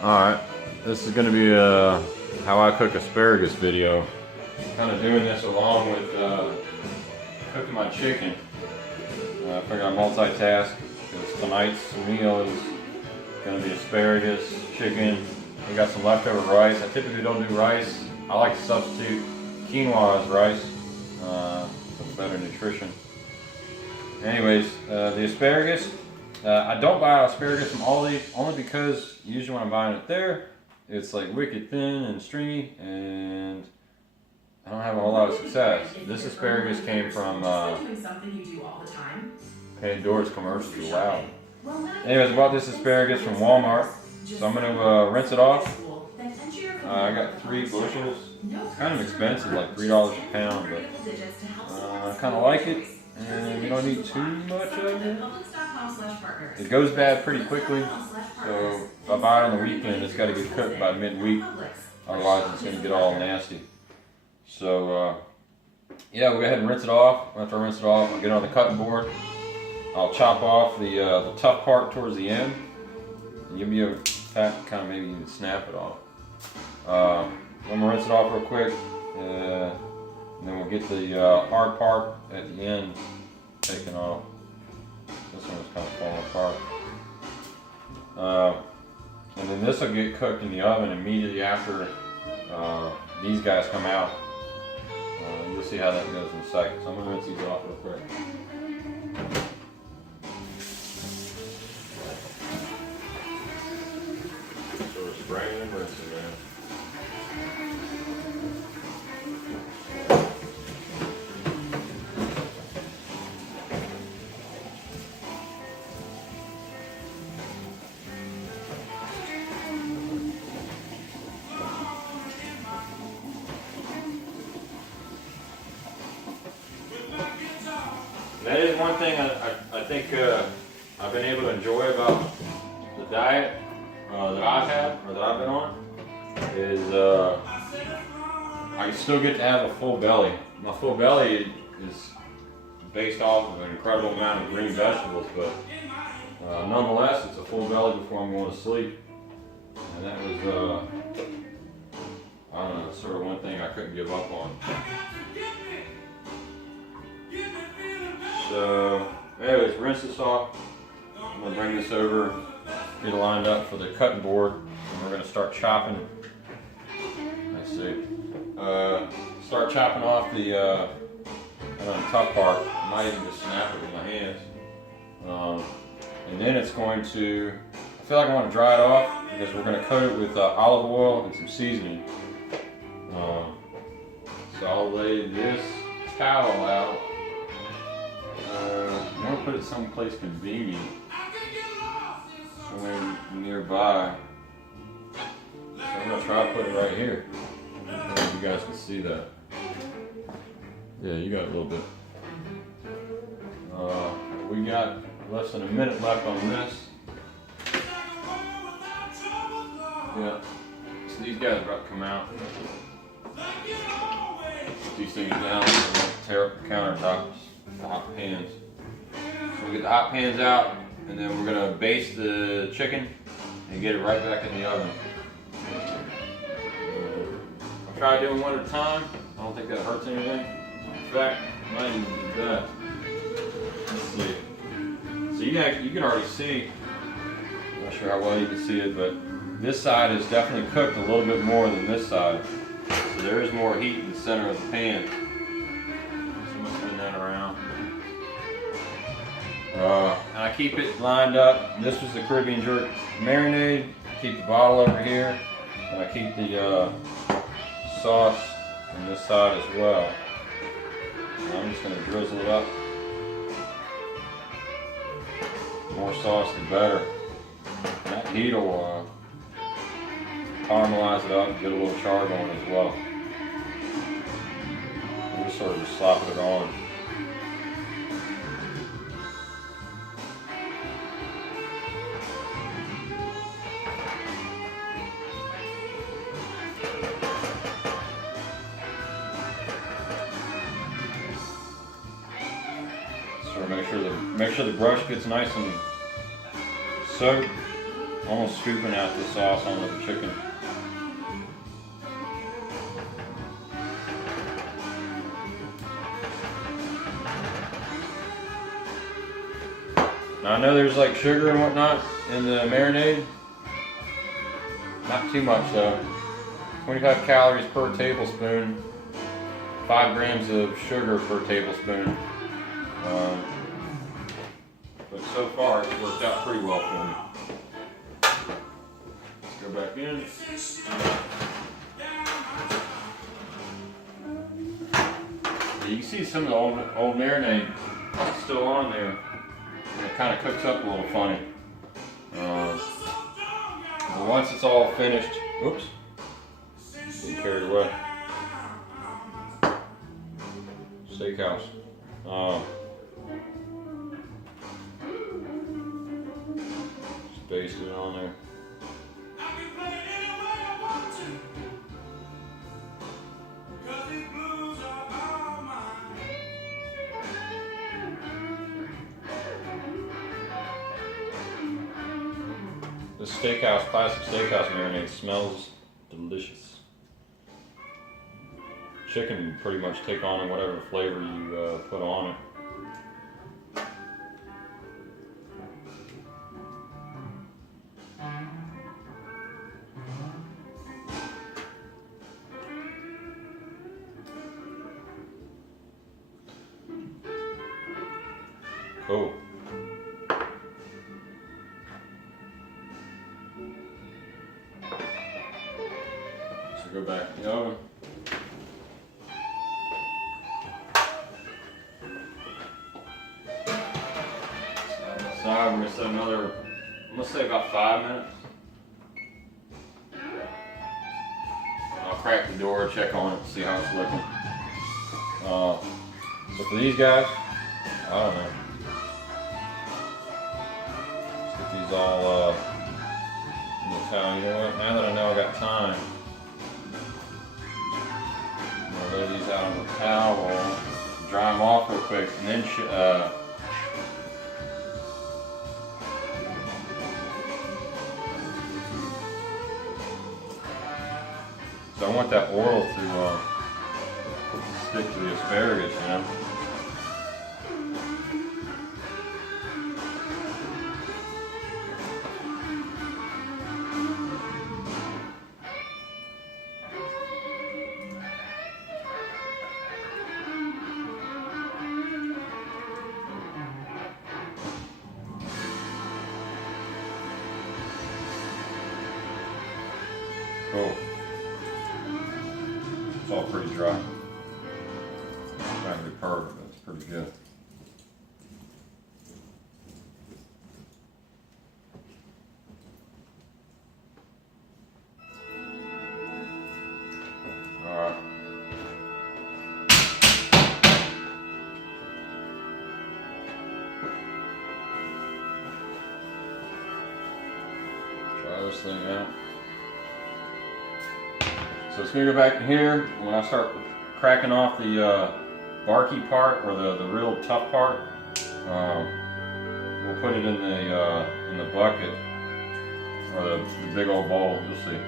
Alright, this is going to be a how I cook asparagus video. Kind of doing this along with cooking my chicken. I figured I'd multitask because tonight's meal is going to be asparagus, chicken. We got some leftover rice. I typically don't do rice. I like to substitute quinoa as rice for better nutrition. Anyways, the asparagus. I don't buy asparagus from Aldi only because usually when I'm buying it there, it's like wicked thin and stringy, and I don't have a whole lot of success. This asparagus came from Pandora's commercials are loud. Anyways, I bought this asparagus from Walmart, so I'm going to rinse it off. I got 3 bushels. Kind of expensive, like $3 a pound, but I kind of like it, and you don't need too much of it. It goes bad pretty quickly, so if I buy it on the weekend, it's got to get cooked by midweek, otherwise it's going to get all nasty. So yeah, we'll go ahead and rinse it off. After I rinse it off, I'll get it on the cutting board. I'll chop off the tough part towards the end, and you'll be able to kind of maybe even snap it off. I'm going to rinse it off real quick, and then we'll get the hard part at the end taken off. This one was kind of falling apart. And then this will get cooked in the oven immediately after these guys come out. You'll see how that goes in a second. So I'm going to rinse these off real quick. So we're spraying and rinsing, man. That is one thing I think I've been able to enjoy about the diet that I've had, or that I've been on, is I still get to have a full belly. My full belly is based off of an incredible amount of green vegetables, but nonetheless, it's a full belly before I'm going to sleep. And that was, I don't know, sort of one thing I couldn't give up on. So, anyways, rinse this off. I'm going to bring this over, get it lined up for the cutting board, and we're going to start chopping. Let's see. Start chopping off the top part. I might even just snap it with my hands. And then it's going to, I feel like I want to dry it off because we're going to coat it with olive oil and some seasoning. So I'll lay this towel out. I'm going to put it someplace convenient, somewhere nearby. So I'm going to try to put it right here. I don't know if you guys can see that. Yeah, you got a little bit. We got less than a minute left on this. Yeah, so these guys are about to come out. Put these things down, tear up the countertops. The hot pans. So we get the hot pans out, and then we're going to baste the chicken and get it right back in the oven. I'll try doing one at a time. I don't think that hurts anything. In fact, it might even be best. Let's see. So you can already see, I'm not sure how well you can see it, but this side is definitely cooked a little bit more than this side. So there is more heat in the center of the pan. So I'm going to spin that around. And I keep it lined up. This was the Caribbean jerk marinade. Keep the bottle over here, and I keep the sauce on this side as well. And I'm just going to drizzle it up. The more sauce, the better. And that heat will caramelize it up and get a little char going as well. I'm just sort of just slopping it on. Make sure the brush gets nice and soaked. almost scooping out the sauce on the chicken. Now I know there's like sugar and whatnot in the marinade. Not too much though. 25 calories per tablespoon. 5 grams of sugar per tablespoon. But so far it's worked out pretty well for me. Let's go back in. You can see some of the old marinade still on there. And it kind of cooks up a little funny. But once it's all finished, oops, getting carried away. Steakhouse. Just basted it on there. This steakhouse, classic steakhouse marinade smells delicious. Chicken you pretty much take on whatever flavor you put on it. Cool. So go back in the oven. We're going to set another, I'm going to say about 5 minutes. I'll crack the door, check on it, see how it's looking. So for these guys, I don't know. Let's get these all in the towel. You know what, now that I know I got time, I'm going to lay these out on the towel, dry them off real quick, and then so I want that oil to stick to the asparagus, you know. Cool. It's all pretty dry. It's not gonna be perfect, but it's pretty good. Alright. Try this thing out. So it's going to go back in here. When I start cracking off the barky part, or the real tough part, we'll put it in the bucket, or the big old bowl. You'll see.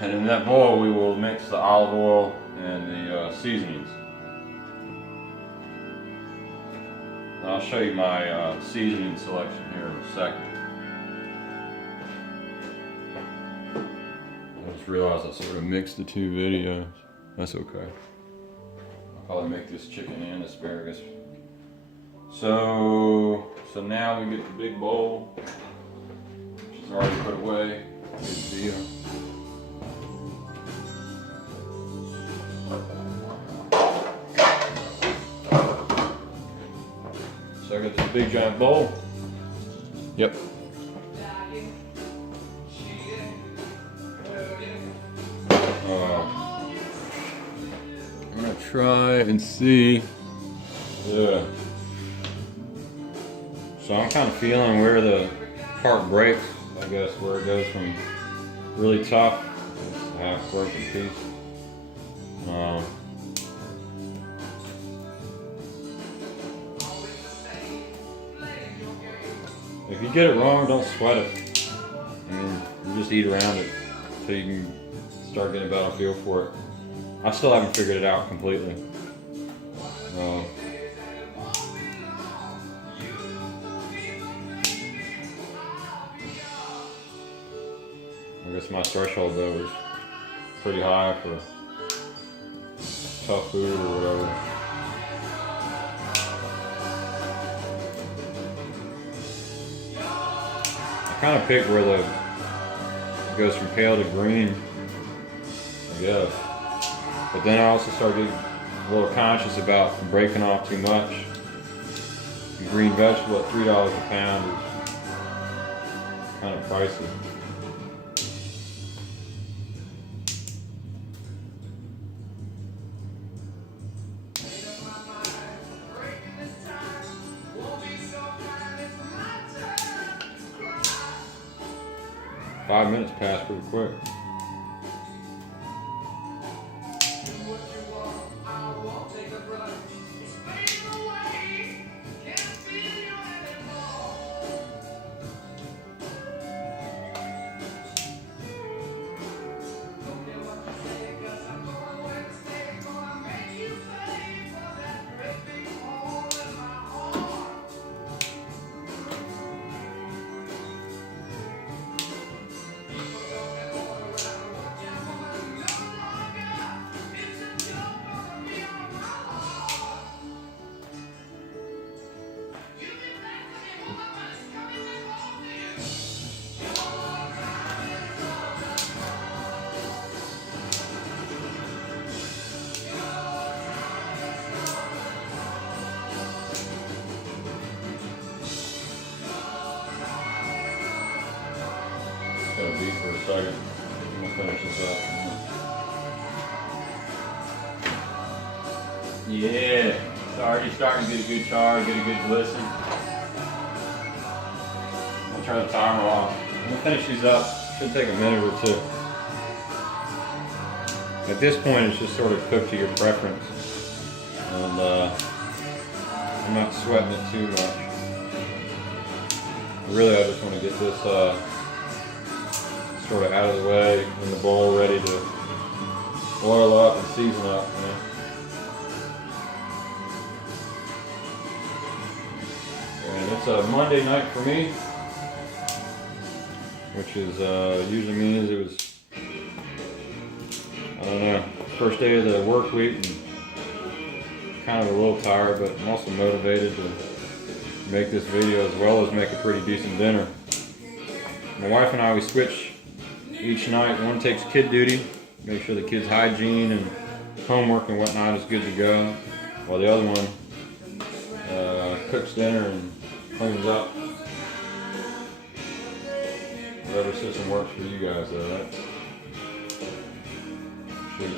And in that bowl, we will mix the olive oil and the seasonings. I'll show you my seasoning selection here in a second. I just realized I sort of mixed the two videos. That's okay. I'll probably make this chicken and asparagus. So now we get the big bowl, which is already put away. Good deal. So I got this big giant bowl. Yep. I'm gonna try and see. Yeah. So I'm kind of feeling where the part breaks, I guess, where it goes from really tough, it's a half broken piece. If you get it wrong, don't sweat it. I mean, you just eat around it until you can start getting a better feel for it. I still haven't figured it out completely. I guess my threshold though is pretty high for tough food or whatever. I kind of pick where it goes from pale to green, I guess. But then I also start getting a little conscious about breaking off too much. A green vegetable at $3 a pound is kind of pricey. Five minutes passed pretty quick. Gotta beat for a second. I'm gonna finish this up. Yeah, it's already starting to get a good char, get a good glisten. I'll turn the timer off. I'm gonna finish these up. Should take a minute or two. At this point, it's just sort of cooked to your preference, and I'm not sweating it too much. Really, I just want to get this sort of out of the way in the bowl, ready to oil up and season up. You know? And it's a Monday night for me, which is usually means it was, I don't know, first day of the work week, and kind of a little tired, but I'm also motivated to make this video as well as make a pretty decent dinner. My wife and I, we switch each night. One takes kid duty, make sure the kids' hygiene and homework and whatnot is good to go, while the other one cooks dinner and cleans up. Whatever system works for you guys though, right? Shoot.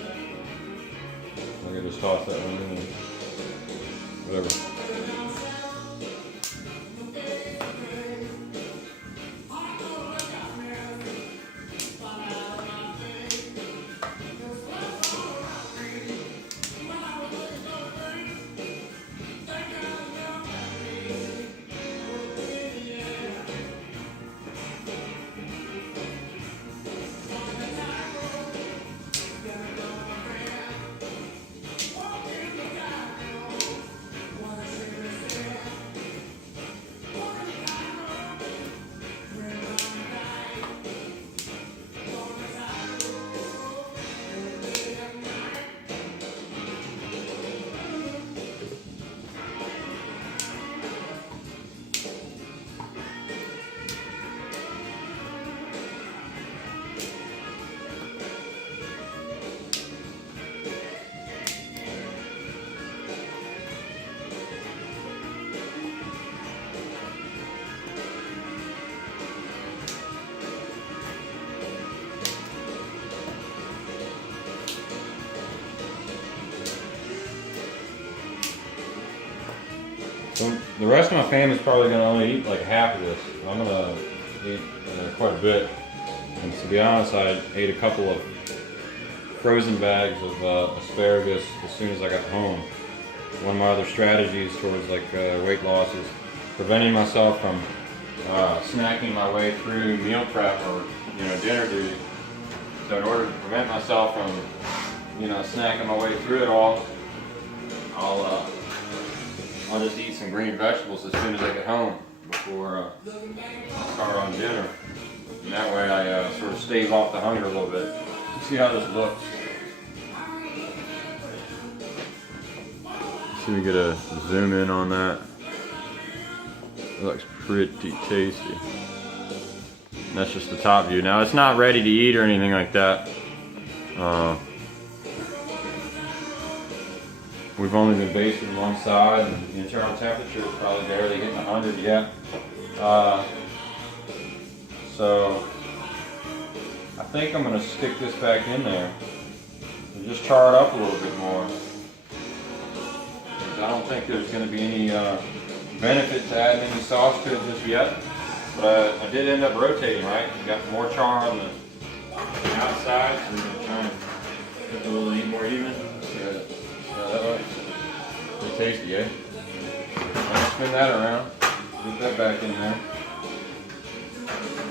I can just toss that one in and whatever. So the rest of my family's probably going to only eat like half of this. I'm going to eat quite a bit. And to be honest, I ate a couple of frozen bags of asparagus as soon as I got home. One of my other strategies towards like weight loss is preventing myself from snacking my way through meal prep or dinner duty. So in order to prevent myself from snacking my way through it all, I'll just eat some green vegetables as soon as I get home before I start on dinner. And that way I sort of stave off the hunger a little bit. Let's see how this looks. See if we get a zoom in on that. It looks pretty tasty. And that's just the top view. Now it's not ready to eat or anything like that. We've only been basting one side, and the internal temperature is probably barely hitting 100 yet. So I think I'm going to stick this back in there and just char it up a little bit more. I don't think there's going to be any benefit to adding any sauce to it just yet. But I did end up rotating, right? We got more char on the outside, so we're going to try and get it a little more even. That way. Pretty tasty, eh? I'll spin that around. Get that back in there.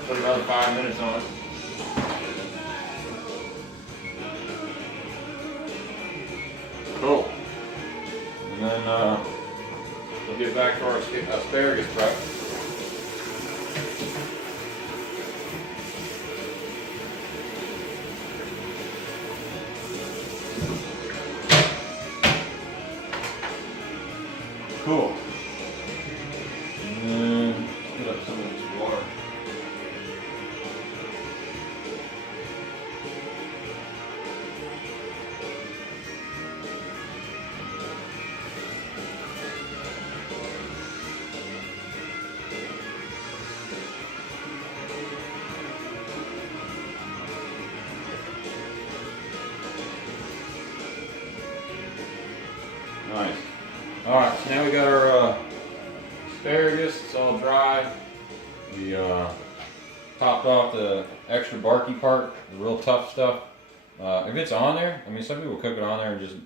Put another 5 minutes on it. Cool. And then we'll get back to our asparagus prep. Cool. And then put up some of this water. Nice. Alright, so now we got our asparagus, it's all dry. We topped off the extra barky part, the real tough stuff. If it's on there, I mean some people cook it on there and just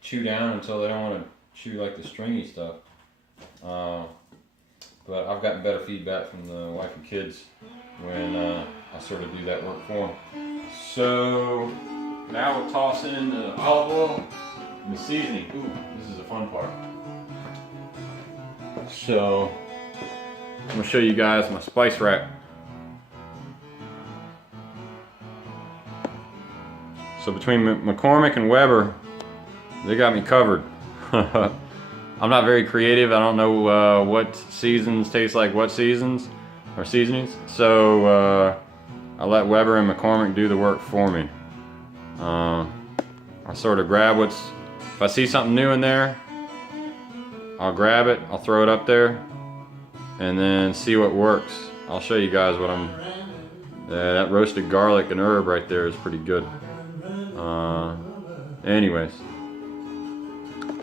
chew down until they don't want to chew like the stringy stuff. But I've gotten better feedback from the wife and kids when I sort of do that work for them. So now we'll toss in the olive oil and the seasoning. Ooh, this is the fun part. So I'm going to show you guys my spice rack. So between McCormick and Weber, they got me covered. I'm not very creative. I don't know what seasons taste like what seasons or seasonings. So I let Weber and McCormick do the work for me. I sort of grab if I see something new in there, I'll grab it, I'll throw it up there, and then see what works. I'll show you guys what that roasted garlic and herb right there is pretty good. Anyways,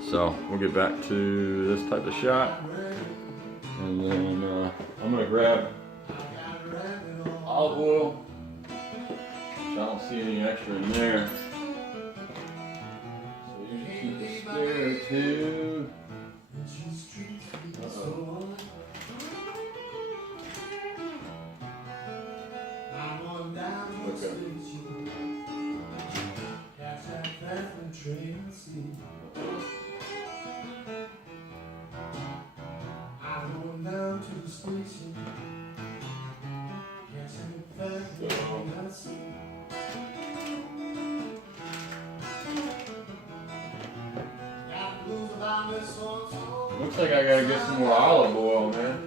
so we'll get back to this type of shot, and then I'm gonna grab olive oil, which I don't see any extra in there. So you should keep this there too. Looks like I gotta get some more olive oil, man.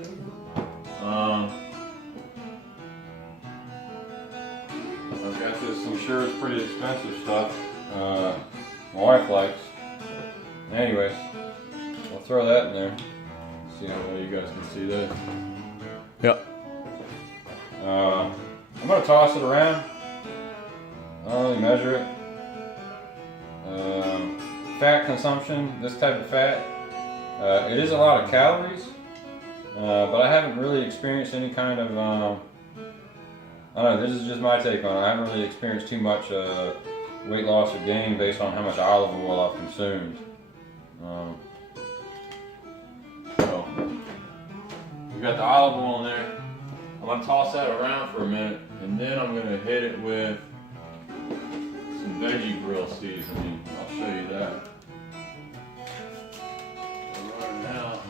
I've got this, I'm sure it's pretty expensive stuff. My wife likes. Anyways, I'll throw that in there. See how well you guys can see that. Yep. I'm gonna toss it around. I don't really measure it. Fat consumption, this type of fat, it is a lot of calories, but I haven't really experienced any kind of, I don't know, this is just my take on it. I haven't really experienced too much weight loss or gain based on how much olive oil I've consumed. So, we got the olive oil in there. gonna toss that around for a minute, and then I'm gonna hit it with some veggie grill seasoning. I'll show you that. Right now.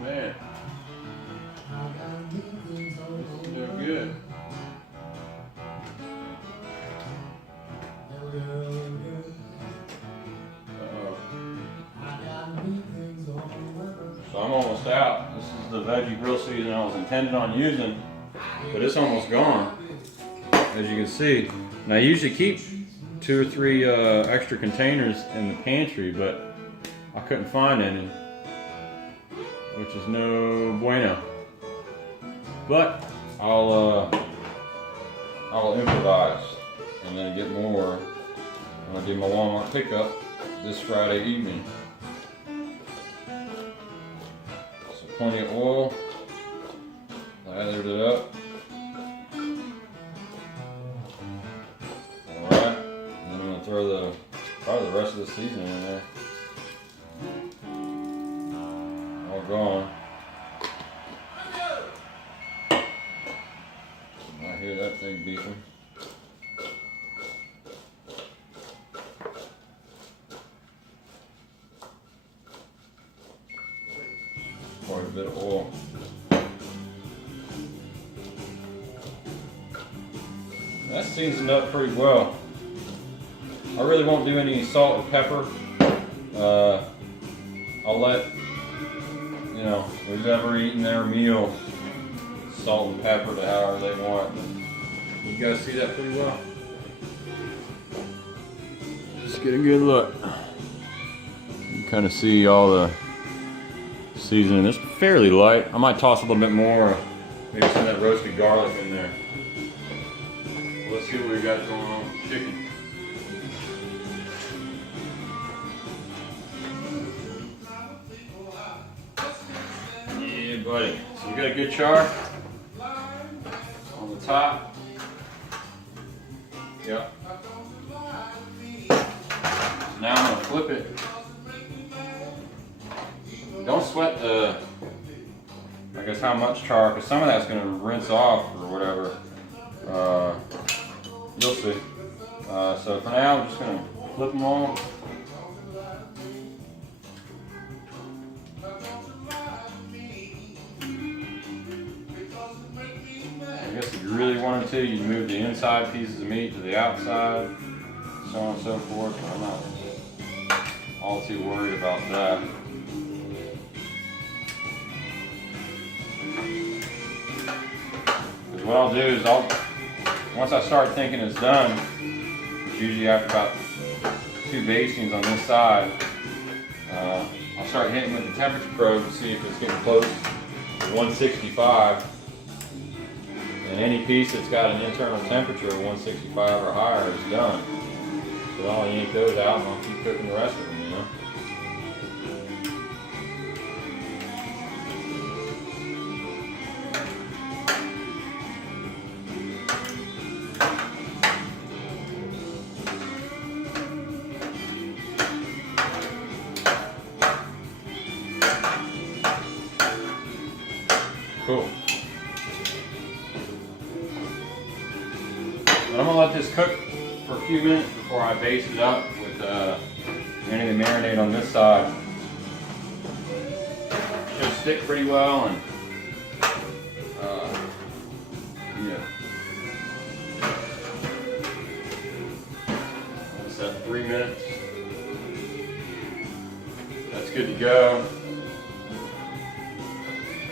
Man, this is doing good. So I'm almost out. This is the veggie grill season I was intended on using, but it's almost gone, as you can see. And I usually keep 2 or 3 extra containers in the pantry, but I couldn't find any, which is no bueno. But I'll improvise and then get more when I do my Walmart pickup this Friday evening. So plenty of oil. Lathered it up. Alright, and I'm gonna throw probably the rest of the seasoning in there. All gone. I hear that thing beeping. Quite a bit of oil. That seasoned up pretty well. I really won't do any salt or pepper. I'll let, you know, whoever eating their meal salt and pepper to however they want. You guys see that pretty well? Just get a good look. You kind of see all the seasoning. It's fairly light. I might toss a little bit more, maybe some of that roasted garlic in there. Let's see what we got going on with the chicken. Yeah, buddy. So we got a good char on the top. Yep. Now I'm gonna flip it. Don't sweat the, I guess, how much char, because some of that's gonna rinse off or whatever. You'll see. So for now, I'm just gonna flip them all. I guess if you really wanted to, you'd move the inside pieces of meat to the outside, so on and so forth. I'm not all too worried about that. Because what I'll do is once I start thinking it's done, which usually after about 2 bastings on this side, I'll start hitting with the temperature probe to see if it's getting close to 165. And any piece that's got an internal temperature of 165 or higher is done. So I'll yank those out and I'll keep cooking the rest of them, you know. Cool. I'm gonna let this cook for a few minutes before I baste it up with any of the marinade on this side. It should stick pretty well, and yeah. That's that 3 minutes. That's good to go.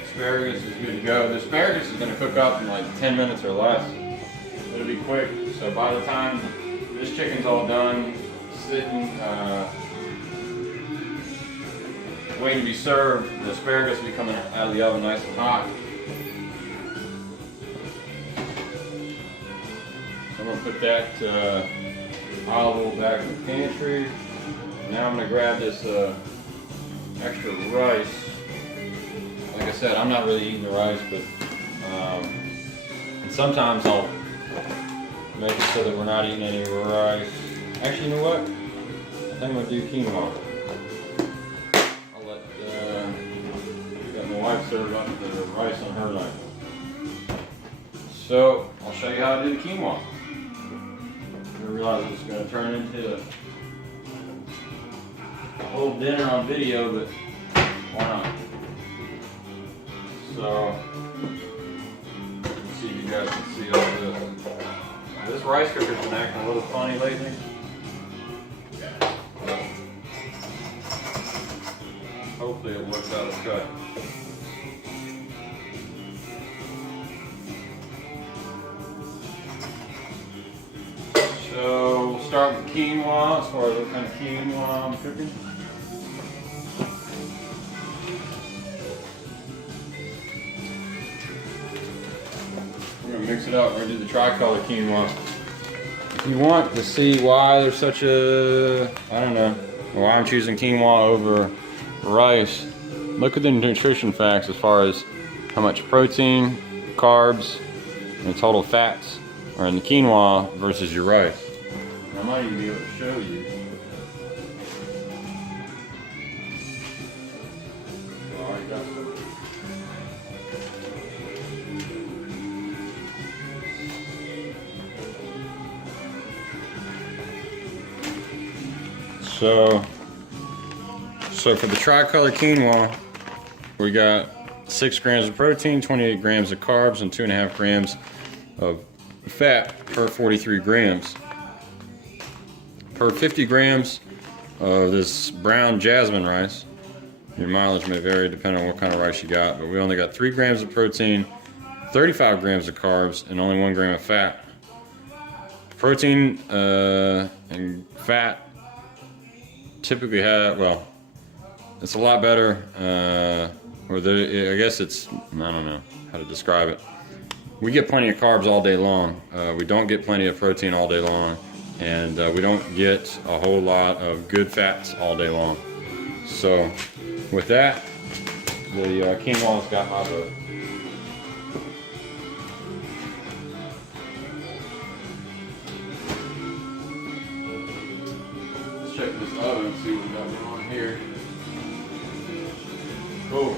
Asparagus is good to go. The asparagus is going to cook up in like 10 minutes or less. It'll be quick. So by the time this chicken's all done, sitting, waiting to be served, the asparagus will be coming out of the oven nice and hot. So I'm going to put that olive oil back in the pantry. Now I'm going to grab this extra rice. Like I said, I'm not really eating the rice, but and sometimes I'll make it so that we're not eating any rice. Actually, you know what? I I'm gonna do quinoa. I'll let my wife serve up the rice on her knife. So I'll show you how to do the quinoa. I realize it's going to turn into a whole dinner on video, but why not? So let's see if you guys can see all this. This rice cooker's been acting a little funny lately. Hopefully it works out its cut. So we'll start with quinoa, as far as what kind of quinoa I'm cooking. We're going to mix it up. We're going to do the tricolor quinoa. If you want to see why there's such a, I don't know, why I'm choosing quinoa over rice, look at the nutrition facts as far as how much protein, carbs, and total fats are in the quinoa versus your rice. I might even be able to show you. So for the tricolor quinoa, we got 6 grams of protein, 28 grams of carbs, and 2.5 grams of fat per 43 grams. Per 50 grams of this brown jasmine rice, your mileage may vary depending on what kind of rice you got, but we only got 3 grams of protein, 35 grams of carbs, and only 1 gram of fat. Protein and fat typically have, well, it's a lot better, I guess it's, I don't know how to describe it. We get plenty of carbs all day long. We don't get plenty of protein all day long. And we don't get a whole lot of good fats all day long. So with that, the quinoa's got my vote. Let's check this oven and see what we got going on here. Cool.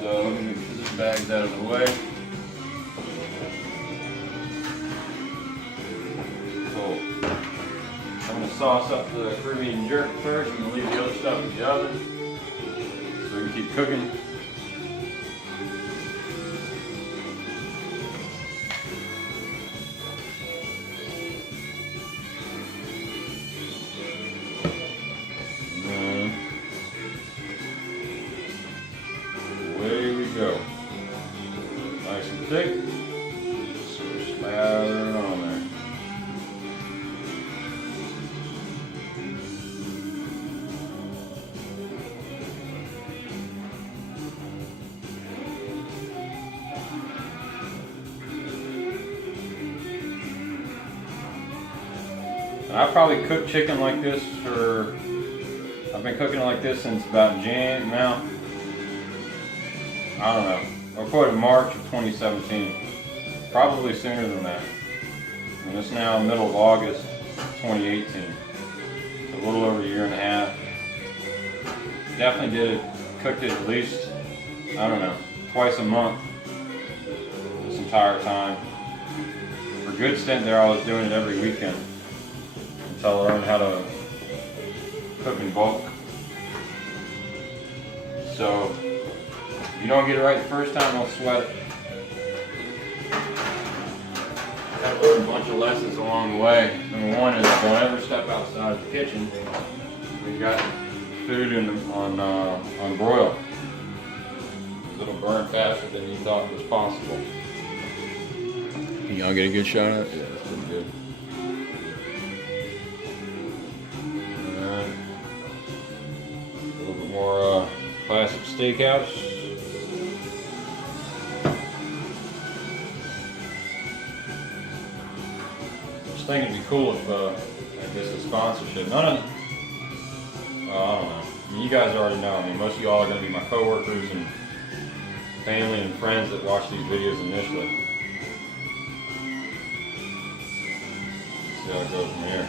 So let me make sure this bag's out of the way. I'm going to sauce up the Caribbean jerk first. I'm going to leave the other stuff in the oven so we can keep cooking. And then away we go. Nice and thick. So we're splattering on there. I probably cooked chicken like this for, I've been cooking it like this since about I don't know, I'll quote it March of 2017. Probably sooner than that. And it's now middle of August 2018. It's a little over a year and a half. Definitely cooked it at least, I don't know, twice a month this entire time. For a good stint there, I was doing it every weekend. Until I learned how to cook in bulk. So, if you don't get it right the first time, don't sweat it. I've learned a bunch of lessons along the way. Number one is don't ever step outside the kitchen. We've got food on broil. It'll burn faster than you thought was possible. Can y'all get a good shot at it? Yeah, that's pretty good. More classic steakhouse. This thing would be cool if I guess a sponsorship. None of, I don't know. I mean, you guys already know. I mean, most of y'all are going to be my coworkers and family and friends that watch these videos initially. See how it goes from here.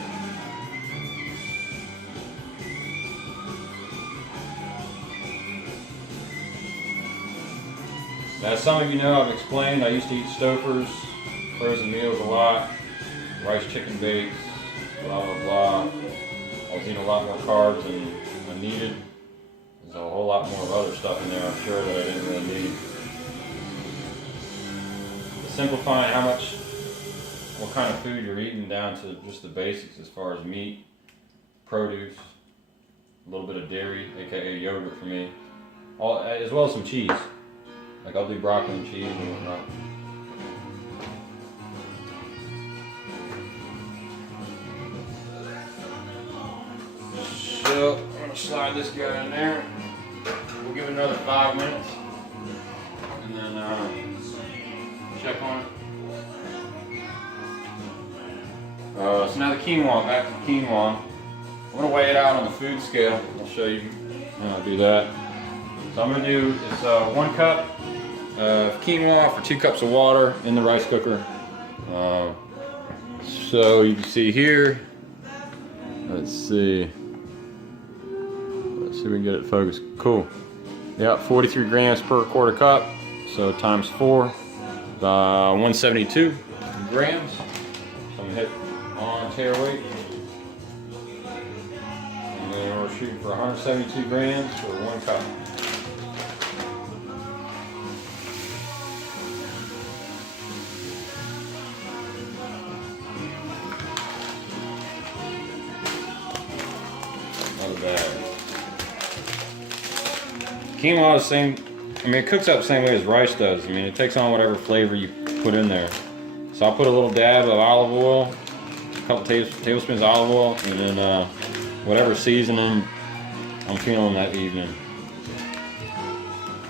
As some of you know, I've explained, I used to eat Stouffer's, frozen meals a lot, rice chicken bakes, blah blah blah. I was eating a lot more carbs than I needed. There's a whole lot more of other stuff in there, I'm sure, that I didn't really need. Simplifying what kind of food you're eating down to just the basics as far as meat, produce, a little bit of dairy, aka yogurt for me, as well as some cheese. Like I'll do broccoli and cheese and whatnot. So I'm gonna slide this guy in there. We'll give it another 5 minutes, and then check on it. So now the quinoa, back to the quinoa. I'm going to weigh it out on the food scale. I'll show you how I do that. So I'm going to do, it's 1 cup of quinoa for 2 cups of water in the rice cooker. So you can see here, let's see if we can get it focused. Cool. Yeah, 43 grams per quarter cup. So times 4, 172 grams. So I'm going to hit on tare weight. And then we're shooting for 172 grams for 1 cup. Another bag. Quinoa is the same. I mean, it cooks up the same way as rice does. I mean, it takes on whatever flavor you put in there. So I'll put a little dab of olive oil, a couple tablespoons of olive oil, and then whatever seasoning I'm feeling that evening.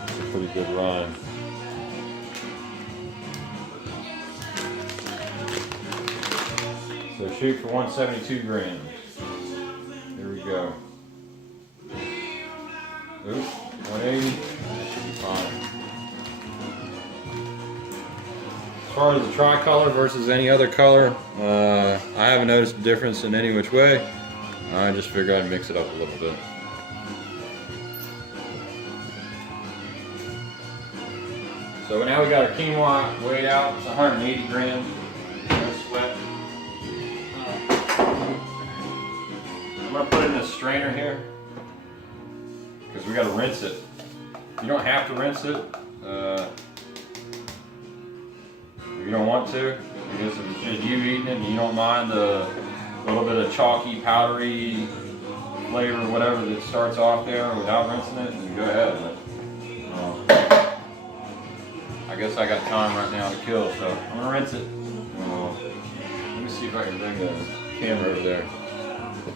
It's a pretty good rhyme. So shoot for 172 grams. Here we go. Oops, 180. That should be fine. As far as the tricolor versus any other color, I haven't noticed a difference in any which way. I just figured I'd mix it up a little bit. So now we got our quinoa weighed out. It's 180 grams. No sweat. I'm gonna put it in a strainer here because we got to rinse it. You don't have to rinse it. If you don't want to, because if it's just you eating it and you don't mind the little bit of chalky, powdery flavor, whatever that starts off there without rinsing it, then go ahead. But, I guess I got time right now to kill, so I'm gonna rinse it. Let me see if I can bring the camera over there.